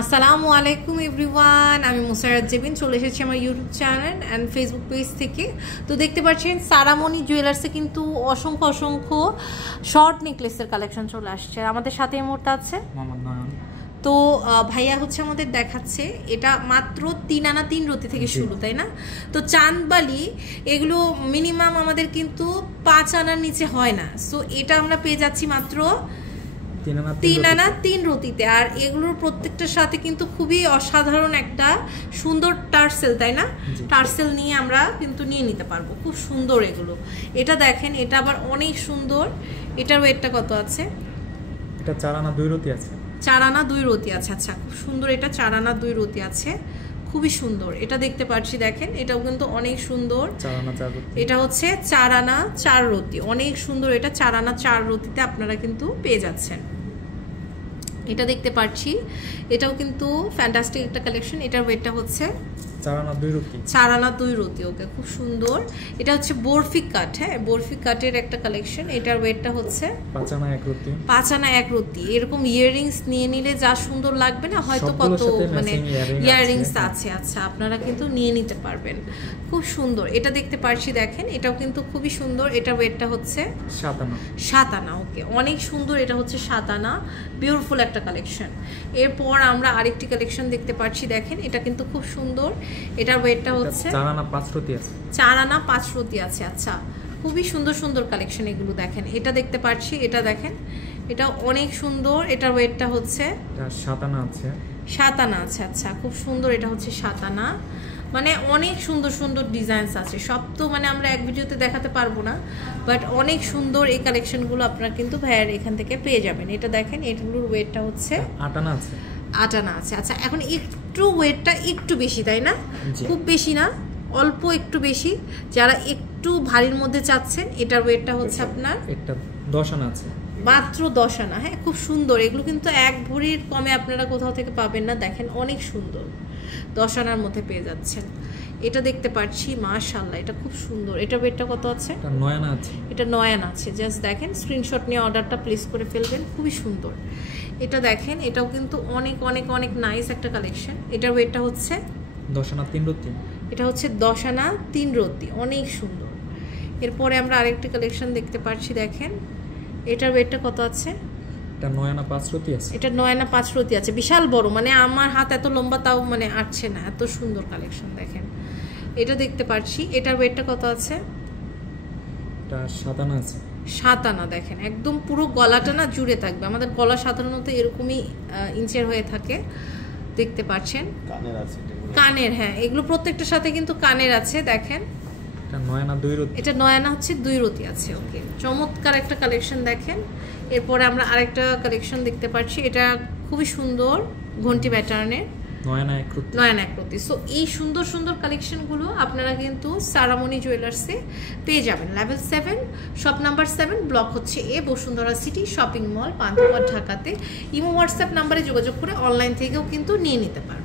আসসালামু আলাইকুম এভরিওয়ান, আমি মুসারাত জেবিন চলে এসেছি আমার YouTube channel and Facebook page থেকে। তো দেখতে পাচ্ছেন সারামণি জুয়েলার্সে কিন্তু অসংখ্য অসংখ্য শর্ট নেকলেসের কালেকশন চলে আসছে। আমাদের সাথে এই মুহূর্তে আছে মোহাম্মদ নয়ন। তো ভাইয়া হচ্ছে আমাদের দেখাচ্ছে, এটা মাত্র 3 আনা 3 রতি থেকে শুরু, তাই না? তো চাঁদবালি এগুলো মিনিমাম আমাদের কিন্তু 5 আনার নিচে হয় না। সো এটা আমরা পেয়ে যাচ্ছি মাত্র 3 আনা 3 রতিতে। আর এগুলোর প্রত্যেকটার সাথে কিন্তু খুবই অসাধারণ একটা সুন্দর টার্সেল, তাই না? টার্সেল নিয়ে আমরা কিন্তু নিয়ে নিতে পারবো, খুব সুন্দর এগুলো। এটা দেখেন, এটা আবার অনেক সুন্দর। এটার ওয়েটটা কত আছে? এটা 4 আনা 2 রতি আছে। 4 আনা 2 রতি আছে। আচ্ছা, খুব সুন্দর। এটা 4 আনা 2 রতি আছে, খুবই সুন্দর। এটা দেখতে পাচ্ছি, দেখেন এটাও কিন্তু অনেক সুন্দর। 4 আনা 4 রতি। এটা হচ্ছে 4 আনা 4 রতি, অনেক সুন্দর। এটা 4 আনা 4 রতিতে আপনারা কিন্তু পেয়ে যাচ্ছেন। এটা দেখতে পাচ্ছি, এটাও কিন্তু ফ্যান্টাস্টিক একটা কালেকশন। এটার ওয়েটটা হচ্ছে 4 আনা 2 রতি। 4 আনা 2 রতি। ওকে, খুব সুন্দর। এটা হচ্ছে বরফি কাট, হ্যাঁ বরফি কাটের একটা কালেকশন। এটার ওয়েটটা হচ্ছে 5 আনা 1 রতি। 5 আনা 1 রতি। এরকম ইয়াররিংস নিয়ে নিলে যা সুন্দর লাগবে না, হয়তো কত মানে ইয়াররিংস আছে। আচ্ছা, আপনারা কিন্তু নিয়ে নিতে পারবেন, খুব সুন্দর। এটা দেখতে পাচ্ছি, দেখেন এটাও কিন্তু খুবই সুন্দর। এটার ওয়েটটা হচ্ছে 7 আনা। 7 আনা। ওকে, অনেক সুন্দর। এটা হচ্ছে 7 আনা, বিউটিফুল একটা কালেকশন। এরপর আমরা আরেকটি কালেকশন দেখতে পাচ্ছি, দেখেন এটা কিন্তু খুব সুন্দর। এটার ওয়েটটা হচ্ছে 4 আনা 5 রতি আছে। 4 আনা 5 রতি আছে। আচ্ছা, খুবই সুন্দর সুন্দর কালেকশন এগুলো। দেখেন এটা দেখতে পাচ্ছি, এটা দেখেন এটা অনেক সুন্দর। এটার ওয়েটটা হচ্ছে 7 আনা আছে। 7 আনা আছে। আচ্ছা, খুব সুন্দর। এটা হচ্ছে 7 আনা। মানে অনেক সুন্দর সুন্দর ডিজাইনস আছে। সব তো মানে আমরা এক ভিডিওতে দেখাতে পারবো না, বাট অনেক সুন্দর এই কালেকশনগুলো আপনারা কিন্তু ভাইয়ার এখান থেকে পেয়ে যাবেন। এটা দেখেন, এগুলোর ওয়েটটা হচ্ছে 8 আনা আছে। 8 আনা আছে। আচ্ছা, এখন একটু ওয়েটটা একটু বেশি, তাই না? খুব বেশি না, অল্প একটু বেশি। যারা একটু ভারীর মধ্যে চাচ্ছেন, এটার ওয়েটটা হচ্ছে আপনার একটা 10 আনা আছে, মাত্র 10 আনা। হ্যাঁ, খুব সুন্দর। এগুলো কিন্তু 1 ভরির কমে আপনারা কোথাও থেকে পাবেন না। দেখেন অনেক সুন্দর, 10 আনার মধ্যে পেয়ে যাচ্ছেন। এটা দেখতে পাচ্ছি, মাশাআল্লাহ এটা খুব সুন্দর। এটা ওয়েটটা কত আছে? এটা 9 আনা আছে। এটা 9 আনা আছে। জাস্ট দেখেন, স্ক্রিনশট নিয়ে অর্ডারটা প্লেস করে ফেলবেন, খুবই সুন্দর। এটা দেখেন, এটাও কিন্তু অনেক অনেক অনেক নাইস একটা কালেকশন। এটার ওয়েটটা হচ্ছে 10 আনা 3 রতি। এটা হচ্ছে 10 আনা 3 রতি, অনেক সুন্দর। এরপরে আমরা আরেকটি কালেকশন দেখতে পাচ্ছি, দেখেন এটার ওয়েটটা কত আছে? এটা 9 আনা 5 রতি আছে। এটা 9 আনা 5 রতি আছে, বিশাল বড়। মানে আমার হাত এত লম্বা, তাও মানে আটছে না, এত সুন্দর কালেকশন। দেখেন এটা দেখতে পাচ্ছি, এটার ওয়েটটা কত আছে? এটা 7 আনা আছে। 7 আনা। দেখেন একদম পুরো গলাটা না জুড়ে থাকবে। আমাদের গলা সাধারণত এরকমই ইঞ্চের হয়ে থাকে, দেখতে পাচ্ছেন। কানের আছে, কানের, হ্যাঁ এগুলো প্রত্যেকটার সাথে কিন্তু কানের আছে। দেখেন এটা 9 আনা 2 রতি। এটা 9 আনা হচ্ছে 2 রতি আছে। ওকে, চমৎকার একটা কালেকশন। দেখেন এরপরে আমরা আরেকটা কালেকশন দেখতে পাচ্ছি, এটা খুবই সুন্দর, ঘন্টি প্যাটার্নের, 9 আনা 1 রতি। 9 আনা 1 রতি। সো এই সুন্দর সুন্দর কালেকশনগুলো আপনারা কিন্তু সারামণি জুয়েলার্সে পেয়ে যাবেন। লেভেল 7, শপ নাম্বার 7, ব্লক হচ্ছে A, Bashundhara city shopping mall, Panthapath, ঢাকাতে। ইমো হোয়াটসঅ্যাপ নাম্বারে যোগাযোগ করে অনলাইন থেকেও কিন্তু নিয়ে নিতে পারেন।